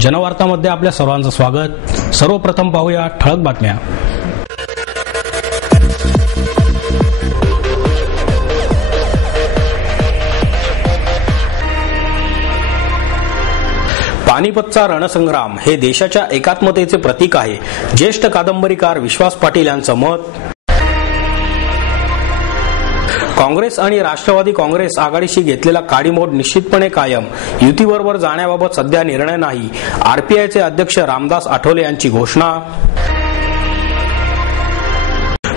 जनवार्तामध्ये आपल्या सर्वांचं स्वागत। सर्वप्रथम पाहूया ठळक बातम्या। पानिपतचा रणसंग्राम हे देशाच्या एकात्मतेचे प्रतीक आहे। ज्येष्ठ कादंबरीकार विश्वास पाटील यांचं मत। काँग्रेस आणि राष्ट्रवादी काँग्रेस आघाडीशी घेतलेला काडीमोड निश्चितपणे कायम। युतीबरोबर जाण्याबाबत सध्या निर्णय नाही। आरपीआयचे अध्यक्ष रामदास आठवले यांची घोषणा।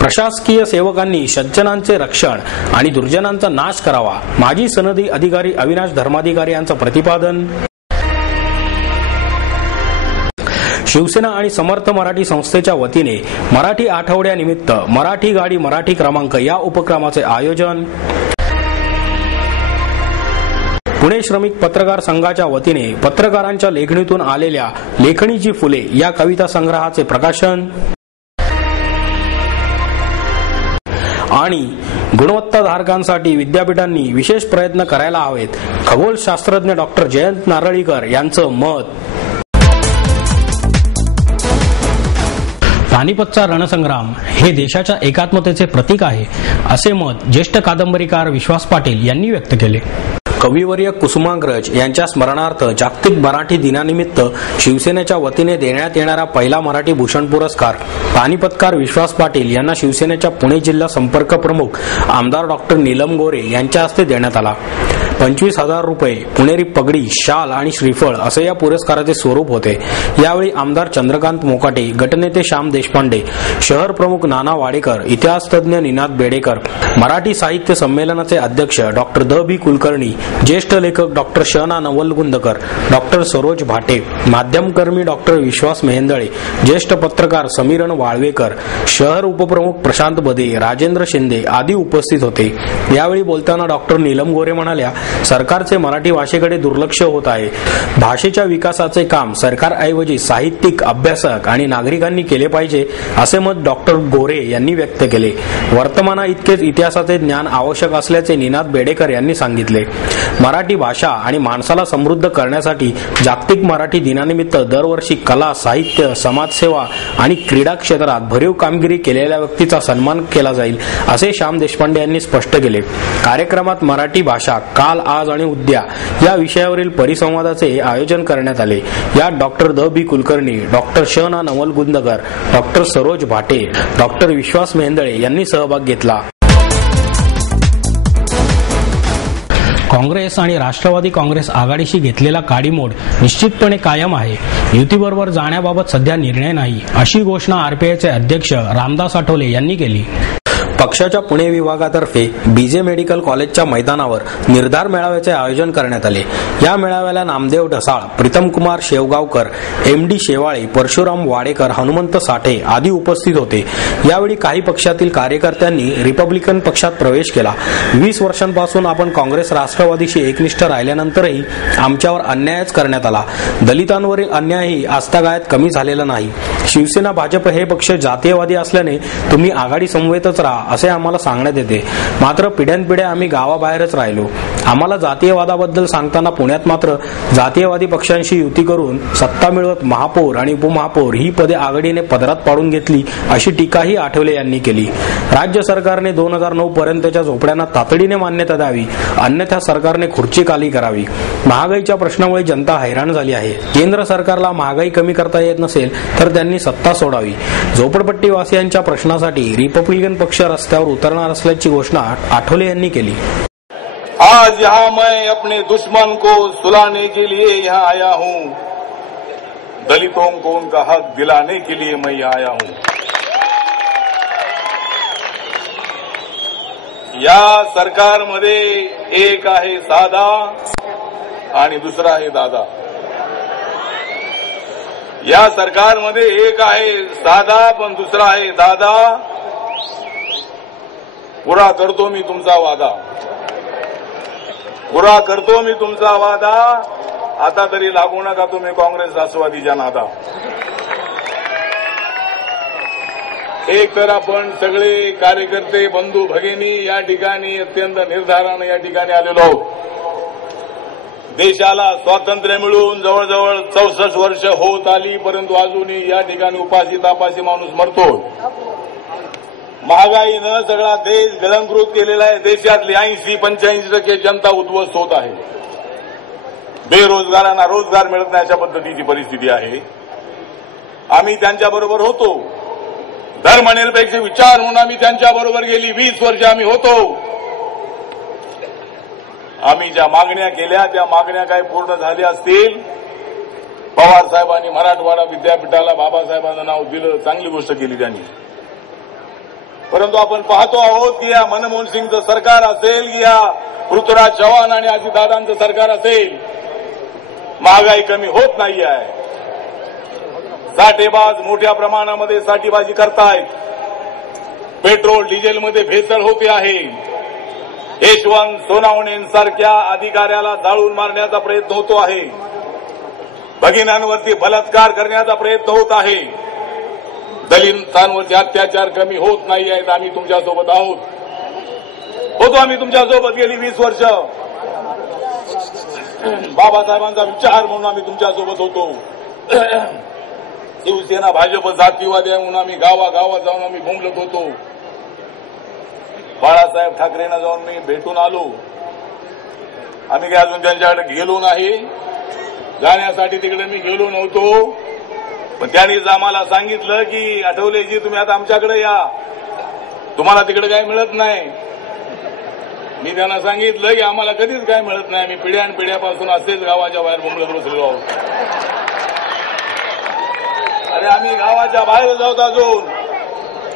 प्रशासकीय सेवकांनी सज्जनांचे रक्षण आणि दुर्जनांचा नाश करावा, माजी सनदी अधिकारी अविनाश धर्माधिकारी यांचं प्रतिपादन। शिवसेना आणि समर्थ मराठी संस्थेच्या वतीने मराठी आठवड्यानिमित्त मराठी गाडी मराठी क्रमांक या उपक्रमाचे आयोजन। पुणे श्रमिक पत्रकार संघाच्या वतीने पत्रकारांच्या लेखणीतून आलेल्या लेखणीची फुले या कविता संग्रहाचे प्रकाशन। आणि गुणवत्ताधारकांसाठी विद्यापीठांनी विशेष प्रयत्न करायला हवेत, खगोलशास्त्रज्ञ डॉक्टर जयंत नारळीकर यांचं मत। पानिपतचा रणसंग्राम हे देशाच्या एकात्मतेचे प्रतीक आहे, असे मत ज्येष्ठ कादंबरीकार विश्वास पाटील यांनी व्यक्त केले। कविवर्य कुसुमाग्रज यांच्या स्मरणार्थ जागतिक मराठी दिनानिमित्त शिवसेनेच्या वतीने देण्यात येणारा पहिला मराठी भूषण पुरस्कार पानिपतकार विश्वास पाटील यांना शिवसेनेच्या पुणे जिल्हा संपर्क प्रमुख आमदार डॉक्टर नीलम गोरे यांच्या हस्ते देण्यात आला। 25,000 रुपये, पुणेरी पगडी, शाल आणि श्रीफळ असे या पुरस्काराचे स्वरूप होते। यावेळी आमदार चंद्रकांत मोकाटे, गटनेते श्याम देशपांडे, शहर प्रमुख नाना वाडेकर, इतिहासतज्ञ निनाद बेडेकर, मराठी साहित्य संमेलनाचे अध्यक्ष डॉक्टर द बी कुलकर्णी, ज्येष्ठ लेखक डॉक्टर श ना नवलगुंदकर, डॉक्टर सरोज भाटे, माध्यमकर्मी डॉक्टर विश्वास मेहेंदळे, ज्येष्ठ पत्रकार समीरण वाळवेकर, शहर उपप्रमुख प्रशांत बदे, राजेंद्र शिंदे आदी उपस्थित होते। यावेळी बोलताना डॉक्टर नीलम गोरे म्हणाल्या, सरकारचे मराठी भाषेकडे दुर्लक्ष होत आहे। भाषेच्या विकासाचे काम सरकारऐवजी साहित्यिक, अभ्यासक आणि नागरिकांनी केले पाहिजे, असे मत डॉक्टर गोरे यांनी व्यक्त केले। वर्तमाना इतकेच इतिहासाचे ज्ञान आवश्यक असल्याचे निनाद बेडेकर यांनी सांगितले। मराठी भाषा आणि माणसाला समृद्ध करण्यासाठी जागतिक मराठी दिनानिमित्त दरवर्षी कला, साहित्य, समाजसेवा आणि क्रीडा क्षेत्रात भरीव कामगिरी केलेल्या व्यक्तीचा सन्मान केला जाईल, असे श्याम देशपांडे यांनी स्पष्ट केले। कार्यक्रमात मराठी भाषा काल, आज आणि उद्या या विषयावरील परिसंवादाचे आयोजन करण्यात आले। यात डॉक्टर द बी कुलकर्णी, डॉक्टर श ना नवलगुंदकर, डॉक्टर सरोज भाटे, डॉक्टर विश्वास मेहेंदळे यांनी सहभाग घेतला। काँग्रेस आणि राष्ट्रवादी काँग्रेस आघाडीशी घेतलेला काडीमोड निश्चितपणे कायम आहे। युतीबरोबर जाण्याबाबत सध्या निर्णय नाही, अशी घोषणा आरपीआयचे अध्यक्ष रामदास आठवले यांनी केली। पक्षाच्या पुणे विभागातर्फे बीजे मेडिकल कॉलेजच्या मैदानावर निर्धार मेळाव्याचे आयोजन करण्यात आले। या मेळाव्याला नामदेव ढसाळ, प्रीतमकुमार शेवगावकर, एमडी शेवाळे, परशुराम वाडेकर, हनुमंत साठे आदी उपस्थित होते। यावेळी काही पक्षातील कार्यकर्त्यांनी रिपब्लिकन पक्षात प्रवेश केला। 20 वर्षांपासून आपण काँग्रेस राष्ट्रवादीशी एकनिष्ठ राहिल्यानंतरही आमच्यावर अन्यायच करण्यात आला। दलितांवरील अन्यायही आजतागायत कमी झालेला नाही। शिवसेना, भाजप हे पक्ष जातीयवादी असल्याने तुम्ही आघाडी समवेतच राहा असे आम्हाला सांगण्यात येते, मात्र पिढ्यानपिढ्या आम्ही गावाबाहेरच राहिलो। आम्हाला जातीयवादाबद्दल सांगताना पुण्यात मात्र जातीयवादी पक्षांशी युती करून सत्ता मिळवत महापौर आणि उपमहापौर ही पदे आघाडीने पदरात पाडून घेतली, अशी टीकाही आठवले यांनी केली। राज्य सरकारने 2009 पर्यंतच्या झोपड्यांना तातडीने मान्यता द्यावी, अन्यथा सरकारने खुर्ची खाली करावी। महागाईच्या प्रश्नामुळे जनता हैराण झाली आहे। केंद्र सरकारला महागाई कमी करता येत नसेल तर त्यांनी सत्ता सोडावी। झोपडपट्टीवासियांच्या प्रश्नासाठी रिपब्लिकन पक्ष रस्त्यावर उतरणार असल्याची घोषणा आठवले यांनी केली। आज यहाँ मैं अपने दुश्मन को सुलाने के लिए यहाँ आया हूँ, दलितों को उनका हक दिलाने के लिए मैं यहाँ आया हूँ। या सरकारमध्ये एक आहे साधा आणि दुसरा आहे दादा। या सरकारमध्ये एक आहे साधा पण दुसरा आहे दादा। पुरा करतो मी तुमचा वादा, पुरा करतो मी तुमचा वादा। आता तरी लागू नका तुम्ही काँग्रेस राष्ट्रवादीच्या नादा। एक तर आपण सगळे कार्यकर्ते, बंधू भगिनी या ठिकाणी अत्यंत निर्धाराने या ठिकाणी आलेलो आहोत। देशाला स्वातंत्र्य मिळून जवळजवळ 64 वर्ष होत आली, परंतु अजूनही या ठिकाणी उपाशी तापाशी माणूस मरतो. महागाईनं सगळा देश गिळंकृत केलेला आहे. देशातली 80-85% जनता उद्ध्वस्त होत आहे. बेरोजगारांना रोजगार मिळत नाही अशा पद्धतीची परिस्थिती आहे. आम्ही त्यांच्याबरोबर होतो. धर्मनिरपेक्ष विचार म्हणून आम्ही त्यांच्याबरोबर गेली 20 वर्ष आम्ही होतो. आम्ही ज्या मागण्या केल्या त्या मागण्या काय पूर्ण झाल्या असतील. पवार साहेबांनी मराठवाडा विद्यापीठाला बाबासाहेबांचं नाव दिलं, चांगली गोष्ट केली त्यांनी. परंतु आपण पाहतो आहोत की या मनमोहन सिंगचं सरकार असेल की या पृथ्वीराज चव्हाण आणि अजितदादांचं सरकार असेल, महागाई कमी होत नाही आहे. साठेबाज मोठ्या प्रमाणामध्ये साठेबाजी करतायत. पेट्रोल डिझेलमध्ये भेसळ होते आहे. यशवंत सोनावणेंसारख्या अधिकाऱ्याला जाळून मारण्याचा प्रयत्न होतो आहे. भगिनींवरती बलात्कार करण्याचा प्रयत्न होत आहे. दलितांवरचे अत्याचार कमी होत नाही आहेत. आम्ही तुमच्यासोबत आहोत. होतो आम्ही तुमच्यासोबत गेली 20 वर्ष. बाबासाहेबांचा विचार म्हणून आम्ही तुमच्यासोबत होतो. शिवसेना भाजप जातीवादी म्हणून आम्ही गावागावात जाऊन आम्ही बोंबलत होतो. बाळासाहेब ठाकरेंना जाऊन मी भेटून आलो. आम्ही काय अजून त्यांच्याकडे गेलो नाही. जाण्यासाठी तिकडे मी गेलो नव्हतो. पण त्यांनीच आम्हाला सांगितलं की आठवलेजी तुम्ही आता आमच्याकडे या, तुम्हाला तिकडे काही मिळत नाही. मी त्यांना सांगितलं की आम्हाला कधीच काय मिळत नाही. आम्ही पिढ्यानपिढ्यापासून असेच गावाच्या बाहेर बोंबलत बसलेलो आहोत. अरे आम्ही गावाच्या बाहेर जाऊत अजून.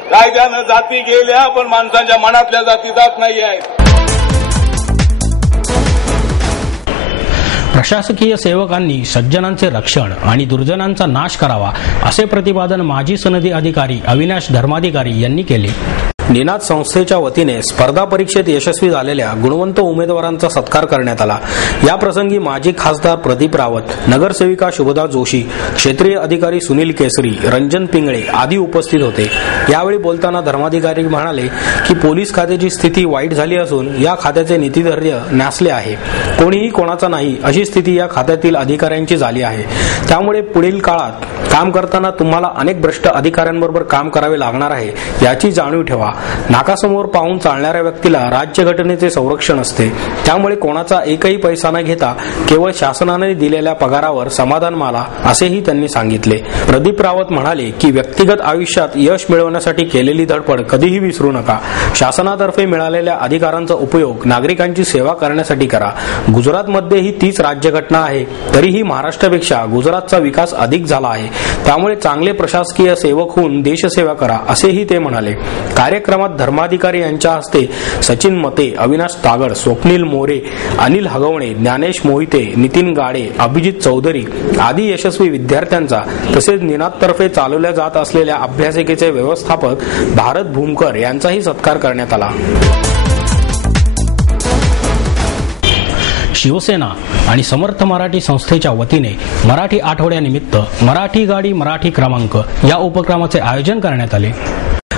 कायद्यानं जाती गेल्या पण माणसांच्या मनातल्या जाती जात नाही आहेत. प्रशासकीय सेवकांनी सज्जनांचे रक्षण आणि दुर्जनांचा नाश करावा असे प्रतिपादन माजी सनदी अधिकारी अविनाश धर्माधिकारी यांनी केले. निनाद संस्थेच्या वतीने स्पर्धा परीक्षेत यशस्वी झालेल्या गुणवंत उमेदवारांचा सत्कार करण्यात आला. या प्रसंगी माजी खासदार प्रदीप रावत, नगरसेविका शुभदा जोशी, क्षेत्रीय अधिकारी सुनील केसरी, रंजन पिंगळे आदी उपस्थित होते. यावेळी बोलताना धर्माधिकारी म्हणाले की पोलीस खात्याची स्थिती वाईट झाली असून या खात्याचे नीतिधैर्य न्यासले आहे. कोणीही कोणाचा नाही अशी स्थिती या खात्यातील अधिकाऱ्यांची झाली आहे. त्यामुळे पुढील काळात काम करताना तुम्हाला अनेक भ्रष्ट अधिकाऱ्यांबरोबर काम करावे लागणार आहे याची जाणीव ठेवा. नाकासमोर पाहून चालणाऱ्या व्यक्तीला राज्यघटनेचे संरक्षण असते. त्यामुळे कोणाचा एकही पैसा न घेता केवळ शासनाने दिलेल्या पगारावर समाधान माना असेही त्यांनी सांगितले. प्रदीप रावत म्हणाले की व्यक्तिगत आयुष्यात यश मिळवण्यासाठी केलेली धडपड कधीही विसरू नका. शासनातर्फे मिळालेल्या अधिकारांचा उपयोग नागरिकांची सेवा करण्यासाठी करा. गुजरातमध्येही तीच राज्यघटना आहे, तरीही महाराष्ट्रापेक्षा गुजरातचा विकास अधिक झाला आहे. त्यामुळे चांगले प्रशासकीय सेवक होऊन देशसेवा करा असेही ते म्हणाले. कार्यक्रमात धर्माधिकारी यांच्या हस्ते सचिन मते, अविनाश तागड, स्वप्नील मोरे, अनिल हगवणे, ज्ञानेश मोहिते, नितीन गाडे, अभिजित चौधरी आदी यशस्वी विद्यार्थ्यांचा तसेच निनादतर्फे चालवल्या जात असलेल्या अभ्यासिकेचे व्यवस्थापक भारत भूमकर यांचाही सत्कार करण्यात आला. शिवसेना आणि समर्थ मराठी संस्थेच्या वतीने मराठी आठवड्यानिमित्त मराठी गाडी मराठी क्रमांक या उपक्रमाचे आयोजन करण्यात आले.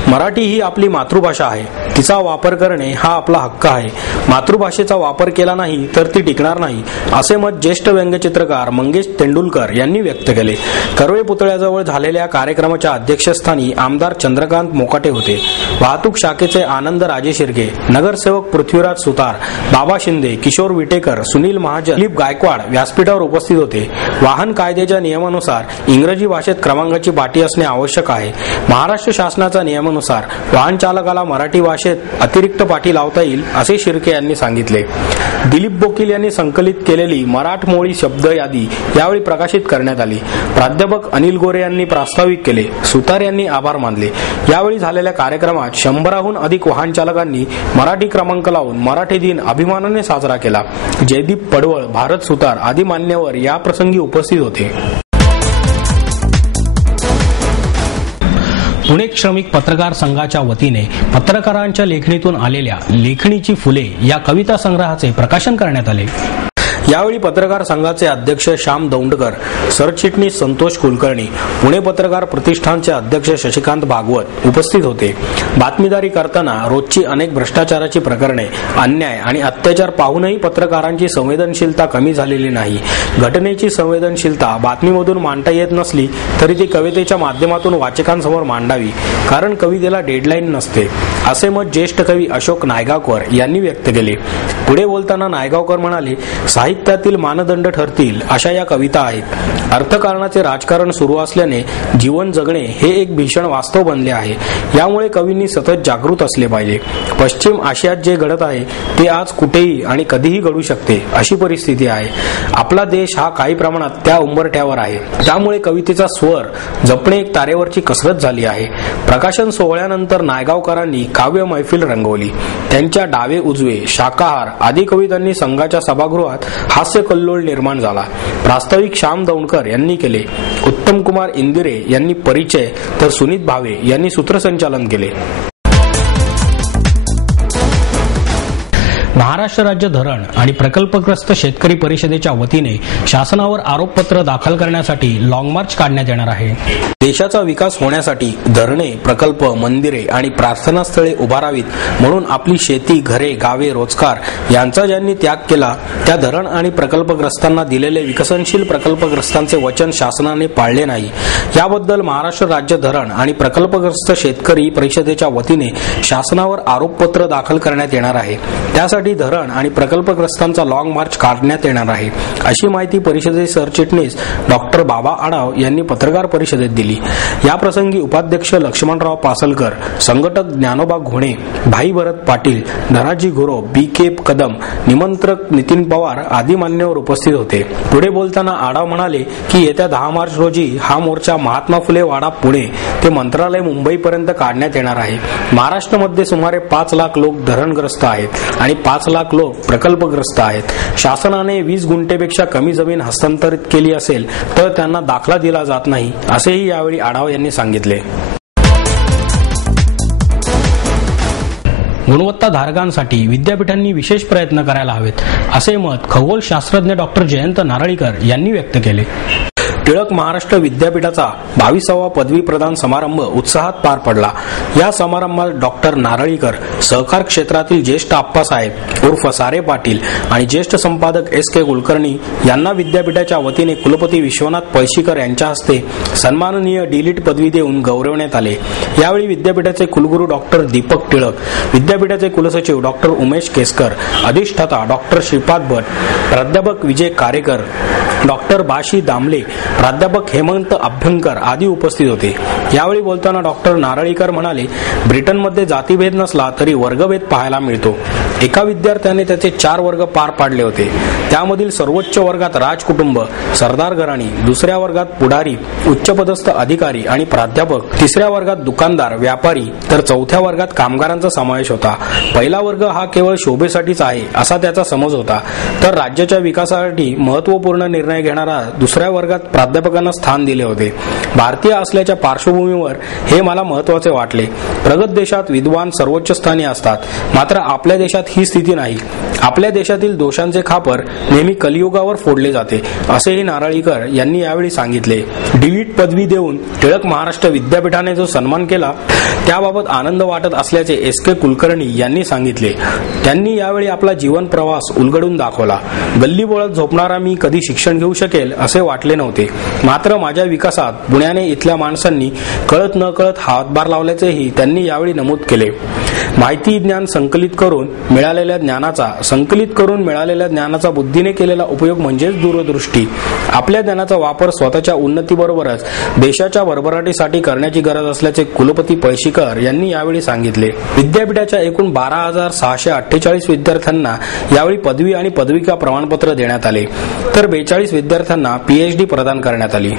मराठी ही आपली मातृभाषा आहे. तिचा वापर करणे हा आपला हक्क आहे. मातृभाषेचा वापर केला नाही तर ती टिकणार नाही असे मत ज्येष्ठ व्यंगचित्रकार मंगेश तेंडुलकर यांनी व्यक्त केले. कर्वे पुतळ्याजवळ झालेल्या कार्यक्रमाच्या अध्यक्षस्थानी आमदार चंद्रकांत मोकाटे होते. वाहतूक शाखेचे आनंद राजे शिर्के, नगरसेवक पृथ्वीराज सुतार, बाबा शिंदे, किशोर विटेकर, सुनील महाजन, दिलीप गायकवाड व्यासपीठावर उपस्थित होते. वाहन कायद्याच्या नियमानुसार इंग्रजी भाषेत क्रमांकाची पाटी असणे आवश्यक आहे. महाराष्ट्र शासनाच्या नियमानुसार वाहन चालकाला मराठी भाषेत अतिरिक्त पाटी लावता येईल असे शिर्के यांनी सांगितले. दिलीप बोकील यांनी संकलित केलेली मराठमोळी शब्द यादी यावेळी प्रकाशित करण्यात आली. प्राध्यापक अनिल गोरे यांनी प्रास्ताविक केले. सुतार यांनी आभार मानले. यावेळी झालेल्या कार्यक्रमात 100हून अधिक वाहन चालकांनी मराठी क्रमांक लावून मराठी दिन अभिमानाने साजरा केला. जयदीप पडवळ, भारत सुतार आदी मान्यवर या प्रसंगी उपस्थित होते. पुणे श्रमिक पत्रकार संघाच्या वतीने पत्रकारांच्या लेखणीतून आलेल्या लेखणीची फुले या कविता संग्रहाचे प्रकाशन करण्यात आले. यावेळी पत्रकार संघाचे अध्यक्ष श्याम दौंडकर, सरचिटणीस संतोष कुलकर्णी, पुणे पत्रकार प्रतिष्ठानचे अध्यक्ष शशिकांत भागवत उपस्थित होते. बातमीदारी करताना रोजची अनेक भ्रष्टाचाराची प्रकरणे, अन्याय आणि अत्याचार पाहूनही पत्रकारांची संवेदनशीलता कमी झालेली नाही. घटनेची संवेदनशीलता बातमीमधून मांडता येत नसली तरी ती कवितेच्या माध्यमातून वाचकांसमोर मांडावी, कारण कवितेला डेडलाईन नसते, असे मत ज्येष्ठ कवी अशोक नायगावकर यांनी व्यक्त केले. पुढे बोलताना नायगावकर म्हणाले, साहित्यातील मानदंड ठरतील अशा या कविता आहेत. अर्थकारणाचे राजकारण सुरू असल्याने जीवन जगणे हे एक भीषण वास्तव बनले आहे. यामुळे कवींनी सतत जागृत असले पाहिजे. पश्चिम आशियात जे घडत आहे ते आज कुठेही आणि कधीही घडू शकते अशी परिस्थिती आहे. आपला देश हा काही प्रमाणात त्या उंबरठ्यावर आहे. त्यामुळे कवितेचा स्वर जपणे एक तारेवरची कसरत झाली आहे. प्रकाशन सोहळ्यानंतर नायगावकरांनी काव्य मैफिल रंगवली. त्यांच्या डावे उजवे, शाकाहार आदी कवितांनी संघाच्या सभागृहात हास्य कल्लोळ निर्माण झाला. प्रास्ताविक श्याम दौंडकर यांनी केले. उत्तम कुमार इंदिरे यांनी परिचय तर सुनीत भावे यांनी सूत्रसंचालन केले. महाराष्ट्र राज्य धरण आणि प्रकल्पग्रस्त शेतकरी परिषदेच्या वतीने शासनावर आरोपपत्र दाखल करण्यासाठी लॉंग मार्च काढण्यात येणार आहे. देशाचा विकास होण्यासाठी धरणे, प्रकल्प, मंदिरे आणि प्रार्थनास्थळे उभारावीत म्हणून आपली शेती, घरे, गावे, रोजगार यांचा ज्यांनी त्याग केला त्या धरण आणि प्रकल्पग्रस्तांना दिलेले विकसनशील प्रकल्पग्रस्तांचे वचन शासनाने पाळले नाही. याबद्दल महाराष्ट्र राज्य धरण आणि प्रकल्पग्रस्त शेतकरी परिषदेच्या वतीने शासनावर आरोपपत्र दाखल करण्यात येणार आहे. त्यासाठी धरण आणि प्रकल्पग्रस्तांचा लॉंग मार्च काढण्यात येणार आहे, अशी माहिती परिषदेचे सरचिटणीस डॉक्टर बाबा आढाव यांनी पत्रकार परिषदेत दिली. याप्रसंगी उपाध्यक्ष लक्ष्मणराव पासलकर, संघटक ज्ञानोबा घोणे, भाई भरत पाटील, धनाजी गुरव, बी.के. कदम, निमंत्रक नितीन पवार आदी मान्यवर उपस्थित होते. पुढे बोलताना आढाव म्हणाले की येत्या 10 मार्च रोजी हा मोर्चा महात्मा फुले वाडा पुणे ते मंत्रालय मुंबईपर्यंत काढण्यात येणार आहे. महाराष्ट्रामध्ये सुमारे 5 लाख लोक धरणग्रस्त आहेत आणि 5 लाख लोक प्रकल्पग्रस्त आहेत. शासनाने 20 गुंठेपेक्षा कमी जमीन हस्तांतरित केली असेल तर त्यांना दाखला दिला जात नाही, असेही यावेळी आढाव यांनी सांगितले. गुणवत्ताधारकांसाठी विद्यापीठांनी विशेष प्रयत्न करायला हवेत, असे मत खगोलशास्त्रज्ञ डॉक्टर जयंत नारळीकर यांनी व्यक्त केले. टिळक महाराष्ट्र विद्यापीठाचा 22वा पदवी प्रदान समारंभ उत्साहात पार पडला. या समारंभात डॉक्टर नारळीकर, सहकार क्षेत्रातील ज्येष्ठ आप्पासाहेब उर्फ सारे पाटील आणि ज्येष्ठ संपादक S.K. कुलकर्णी यांना विद्यापीठाच्या वतीने कुलपती विश्वनाथ पळशीकर यांच्या हस्ते सन्माननीय डी.लिट पदवी देऊन गौरवण्यात आले. यावेळी विद्यापीठाचे कुलगुरू डॉक्टर दीपक टिळक, विद्यापीठाचे कुलसचिव डॉक्टर उमेश केसकर, अधिष्ठाता डॉक्टर श्रीपाद भट, प्राध्यापक विजय कारेकर, डॉक्टर बाशी दामले, प्राध्यापक हेमंत अभ्यंकर आदी उपस्थित होते. यावेळी बोलताना डॉक्टर नारळीकर म्हणाले, ब्रिटनमध्ये जातीभेद नसला तरी वर्गभेद पाहायला मिळतो. एका विद्यार्थ्याने त्याचे 4 वर्ग पार पाडले होते. त्यामधील सर्वोच्च वर्गात राजकुटुंब, सरदार घराणी, दुसऱ्या वर्गात पुढारी, उच्चपदस्थ अधिकारी आणि प्राध्यापक, तिसऱ्या वर्गात दुकानदार, व्यापारी तर चौथ्या वर्गात कामगारांचा समावेश होता. पहिला वर्ग हा केवळ शोभेसाठीच आहे असा त्याचा समज होता, तर राज्याच्या विकासासाठी महत्त्वपूर्ण निर्णय घेणारा दुसऱ्या वर्गात प्राध्यापकांना स्थान दिले होते. भारतीय असल्याच्या पार्श्वभूमीवर हे मला महत्त्वाचे वाटले. प्रगत देशात विद्वान सर्वोच्च स्थानी असतात, मात्र आपल्या देशात ही स्थिती नाही. आपल्या देशातील दोषांचे खापर नेहमी कलियुगावर फोडले जाते, असेही नारळीकर यांनी यावेळी सांगितले. डी.लिट पदवी देऊन टिळक महाराष्ट्र विद्यापीठाने जो सन्मान केला त्याबाबत आनंद वाटत असल्याचे S.K. कुलकर्णी यांनी सांगितले. त्यांनी यावेळी आपला जीवन प्रवास उलगडून दाखवला. गल्लीबोळात झोपणारा मी कधी शिक्षण घेऊ शकेल असे वाटले नव्हते, मात्र माझ्या विकासात पुण्याने इथल्या माणसांनी कळत न कळत हातभार लावल्याचेही त्यांनी यावेळी नमूद केले. माहिती ज्ञान संकलित करून मिळालेल्या ज्ञानाचा बुद्धीने केलेला उपयोग म्हणजेच दूरदृष्टी. आपल्या ज्ञानाचा वापर स्वतःच्या उन्नतीबरोबरच देशाच्या भरभराटीसाठी करण्याची गरज असल्याचे कुलपती पळशीकर यांनी यावेळी सांगितले. विद्यापीठाच्या एकूण 12,648 विद्यार्थ्यांना यावेळी पदवी आणि पदविका प्रमाणपत्र देण्यात आले, तर 42 विद्यार्थ्यांना PhD प्रदान करण्यात आली.